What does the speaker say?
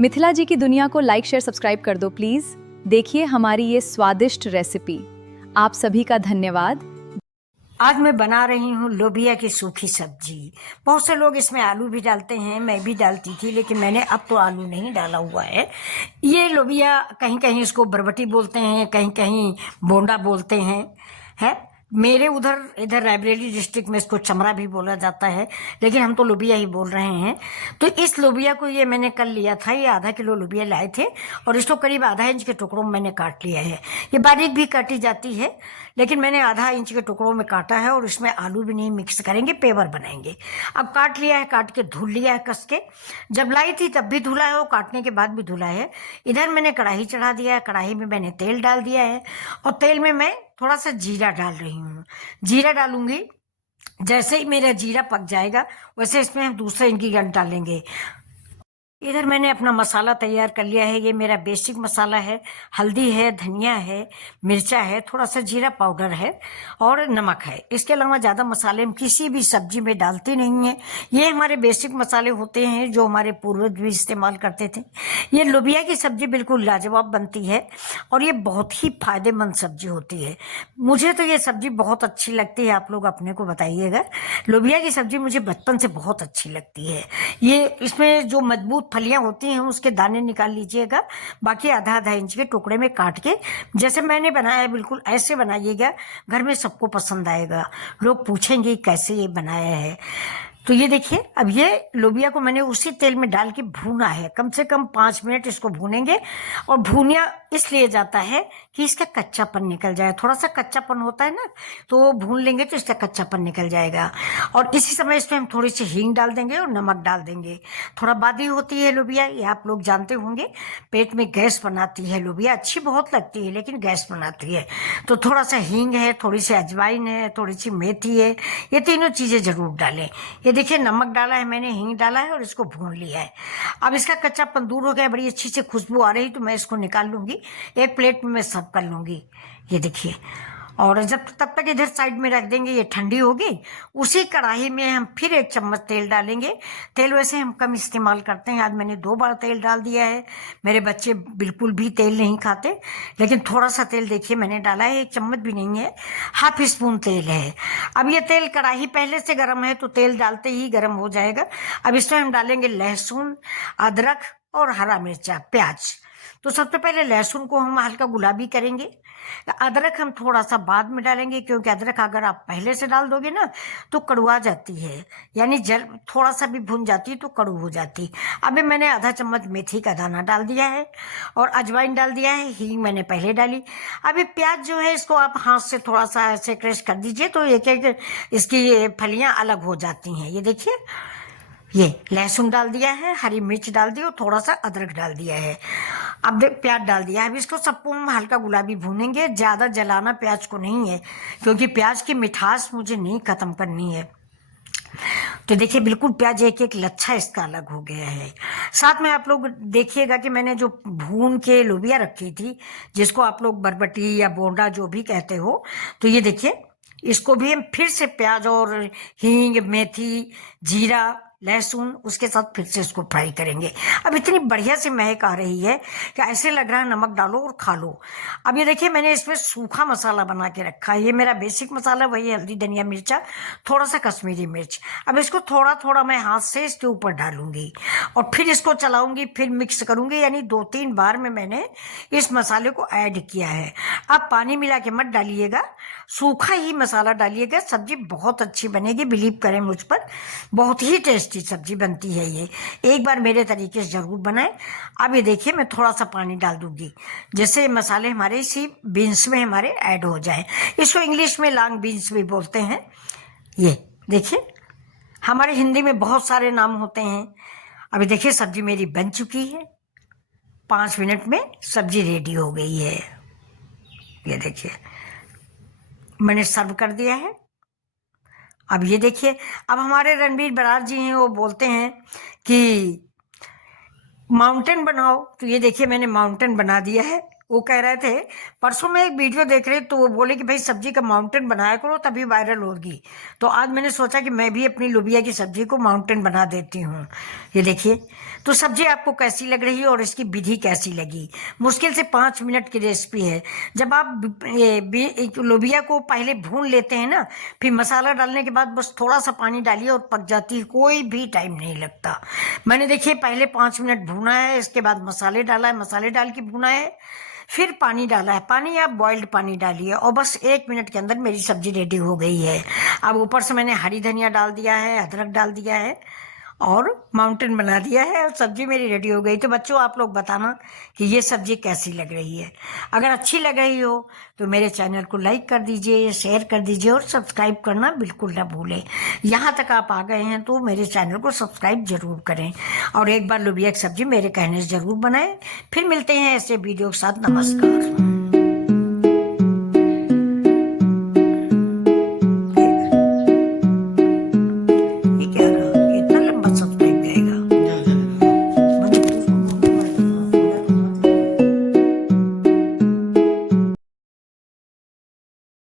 मिथिला जी की दुनिया को लाइक शेयर सब्सक्राइब कर दो प्लीज। देखिए हमारी ये स्वादिष्ट रेसिपी। आप सभी का धन्यवाद। आज मैं बना रही हूँ लोबिया की सूखी सब्जी। बहुत से लोग इसमें आलू भी डालते हैं, मैं भी डालती थी, लेकिन मैंने अब तो आलू नहीं डाला हुआ है। ये लोबिया कहीं कहीं इसको बरबटी बोलते हैं, कहीं कहीं बोंडा बोलते हैं, है। मेरे उधर इधर रायबरेली डिस्ट्रिक्ट में इसको चमड़ा भी बोला जाता है, लेकिन हम तो लोबिया ही बोल रहे हैं। तो इस लोबिया को ये मैंने कल लिया था, ये आधा किलो लोबिया लाए थे और इसको करीब आधा इंच के टुकड़ों में मैंने काट लिया है। ये बारीक भी काटी जाती है, लेकिन मैंने आधा इंच के टुकड़ों में काटा है और इसमें आलू भी नहीं मिक्स करेंगे, पेवर बनाएंगे। अब काट लिया है, काट के धुल लिया है कस के। जब लाई थी तब भी धुला है और काटने के बाद भी धुला है। इधर मैंने कढ़ाई चढ़ा दिया है, कढ़ाई में मैंने तेल डाल दिया है और तेल में मैं थोड़ा सा जीरा डाल रही हूँ। जीरा डालूंगी, जैसे ही मेरा जीरा पक जाएगा वैसे इसमें हम दूसरे इंग्रेडिएंट डालेंगे। इधर मैंने अपना मसाला तैयार कर लिया है। ये मेरा बेसिक मसाला है। हल्दी है, धनिया है, मिर्चा है, थोड़ा सा जीरा पाउडर है और नमक है। इसके अलावा ज़्यादा मसाले हम किसी भी सब्जी में डालते नहीं हैं। ये हमारे बेसिक मसाले होते हैं जो हमारे पूर्वज भी इस्तेमाल करते थे। ये लोबिया की सब्जी बिल्कुल लाजवाब बनती है और ये बहुत ही फायदेमंद सब्जी होती है। मुझे तो ये सब्जी बहुत अच्छी लगती है, आप लोग अपने को बताइएगा। लोबिया की सब्जी मुझे बचपन से बहुत अच्छी लगती है। ये इसमें जो मजबूत फलियां होती हैं उसके दाने निकाल लीजिएगा, बाकी आधा आधा इंच के टुकड़े में काट के जैसे मैंने बनाया है बिल्कुल ऐसे बनाइएगा। घर में सबको पसंद आएगा, लोग पूछेंगे कैसे ये बनाया है। तो ये देखिए, अब ये लोबिया को मैंने उसी तेल में डाल के भूना है। कम से कम 5 मिनट इसको भूनेंगे और भूनिया इसलिए जाता है कि इसका कच्चापन निकल जाए। थोड़ा सा कच्चापन होता है ना, तो वो भून लेंगे तो इसका कच्चापन निकल जाएगा। और इसी समय इसमें हम थोड़ी सी हींग डाल देंगे और नमक डाल देंगे। थोड़ा बादी होती है लोबिया, ये आप लोग जानते होंगे। पेट में गैस बनाती है लोबिया, अच्छी बहुत लगती है लेकिन गैस बनाती है। तो थोड़ा सा हींग है, थोड़ी सी अजवाइन है, थोड़ी सी मेथी है, ये तीनों चीज़ें जरूर डालें। ये देखिए नमक डाला है मैंने, हींग डाला है और इसको भून लिया है। अब इसका कच्चापन दूर हो गया, बड़ी अच्छी से खुशबू आ रही, तो मैं इसको निकाल लूंगी, एक प्लेट में मैं सर्व कर लूंगी। ये देखिए, और जब तब तक इधर साइड में रख देंगे, ये ठंडी होगी। उसी कढ़ाई में हम फिर 1 चम्मच तेल डालेंगे। तेल वैसे हम कम इस्तेमाल करते हैं, आज मैंने 2 बार तेल डाल दिया है। मेरे बच्चे बिल्कुल भी तेल नहीं खाते, लेकिन थोड़ा सा तेल देखिए मैंने डाला है, 1 चम्मच भी नहीं है, ½ स्पून तेल है। अब ये तेल कढ़ाई पहले से गर्म है तो तेल डालते ही गर्म हो जाएगा। अब इसमें हम डालेंगे लहसुन, अदरक और हरा मिर्चा, प्याज। तो सबसे पहले लहसुन को हम हल्का गुलाबी करेंगे। अदरक हम थोड़ा सा बाद में डालेंगे, क्योंकि अदरक अगर आप पहले से डाल दोगे ना तो कड़वा जाती है, यानी जल थोड़ा सा भी भुन जाती है तो कड़ू हो जाती। अभी मैंने आधा चम्मच मेथी का दाना डाल दिया है और अजवाइन डाल दिया है, हींग मैंने पहले डाली। अभी प्याज जो है इसको आप हाथ से थोड़ा सा ऐसे क्रश कर दीजिए तो एक एक इसकी फलियां अलग हो जाती हैं। ये देखिए, ये लहसुन डाल दिया है, हरी मिर्च डाल दी और थोड़ा सा अदरक डाल दिया है। अब देख प्याज डाल दिया है। अब इसको सबको हम हल्का गुलाबी भूनेंगे, ज्यादा जलाना प्याज को नहीं है, क्योंकि प्याज की मिठास मुझे नहीं खत्म करनी है। तो देखिए बिल्कुल प्याज एक एक लच्छा इसका अलग हो गया है। साथ में आप लोग देखिएगा कि मैंने जो भून के लोबिया रखी थी, जिसको आप लोग बरबटी या बोंडा जो भी कहते हो, तो ये देखिए इसको भी हम फिर से प्याज और हींग, मेथी, जीरा, लहसुन उसके साथ फिर से इसको फ्राई करेंगे। अब इतनी बढ़िया सी महक आ रही है कि ऐसे लग रहा है नमक डालो और खा लो। अब ये देखिए मैंने इसमें सूखा मसाला बना के रखा है। ये मेरा बेसिक मसाला वही, हल्दी, धनिया, मिर्चा, थोड़ा सा कश्मीरी मिर्च। अब इसको थोड़ा थोड़ा मैं हाथ से इसके ऊपर डालूंगी और फिर इसको चलाऊंगी, फिर मिक्स करूंगी, यानी 2-3 बार में मैंने इस मसाले को ऐड किया है। अब पानी मिला के मत डालिएगा, सूखा ही मसाला डालिएगा, सब्जी बहुत अच्छी बनेगी, बिलीव करें मुझ पर। बहुत ही टेस्टी सब्जी बनती है ये, एक बार मेरे तरीके से जरूर बनाएं। अब ये देखिए मैं थोड़ा सा पानी डाल दूंगी, जैसे मसाले हमारे इसी बीन्स में हमारे ऐड हो जाए। इसको इंग्लिश में लॉन्ग बीन्स भी बोलते हैं। ये देखिए, हमारे हिंदी में बहुत सारे नाम होते हैं। अभी देखिए सब्जी मेरी बन चुकी है, 5 मिनट में सब्जी रेडी हो गई है। ये देखिए मैंने सर्व कर दिया है। अब ये देखिए, अब हमारे रणबीर बरार जी हैं, वो बोलते हैं कि माउंटेन बनाओ, तो ये देखिए मैंने माउंटेन बना दिया है। वो कह रहे थे, परसों मैं एक वीडियो देख रही तो वो बोले कि भाई सब्जी का माउंटेन बनाया करो तभी वायरल होगी। तो आज मैंने सोचा कि मैं भी अपनी लोबिया की सब्जी को माउंटेन बना देती हूँ। ये देखिए, तो सब्जी आपको कैसी लग रही है और इसकी विधि कैसी लगी? मुश्किल से 5 मिनट की रेसिपी है। जब आप लोबिया को पहले भून लेते हैं ना, फिर मसाला डालने के बाद बस थोड़ा सा पानी डालिए और पक जाती है, कोई भी टाइम नहीं लगता। मैंने देखिए पहले 5 मिनट भूना है, इसके बाद मसाले डाला है, मसाले डाल के भूना है, फिर पानी डाला है। पानी आप बॉइल्ड पानी डालिए और बस 1 मिनट के अंदर मेरी सब्जी रेडी हो गई है। अब ऊपर से मैंने हरी धनिया डाल दिया है, अदरक डाल दिया है और माउंटेन बना दिया है और सब्जी मेरी रेडी हो गई। तो बच्चों आप लोग बताना कि ये सब्जी कैसी लग रही है। अगर अच्छी लग रही हो तो मेरे चैनल को लाइक कर दीजिए, शेयर कर दीजिए और सब्सक्राइब करना बिल्कुल ना भूलें। यहाँ तक आप आ गए हैं तो मेरे चैनल को सब्सक्राइब जरूर करें और एक बार लोबिया की सब्जी मेरे कहने से जरूर बनाएं। फिर मिलते हैं ऐसे वीडियो के साथ। नमस्कार।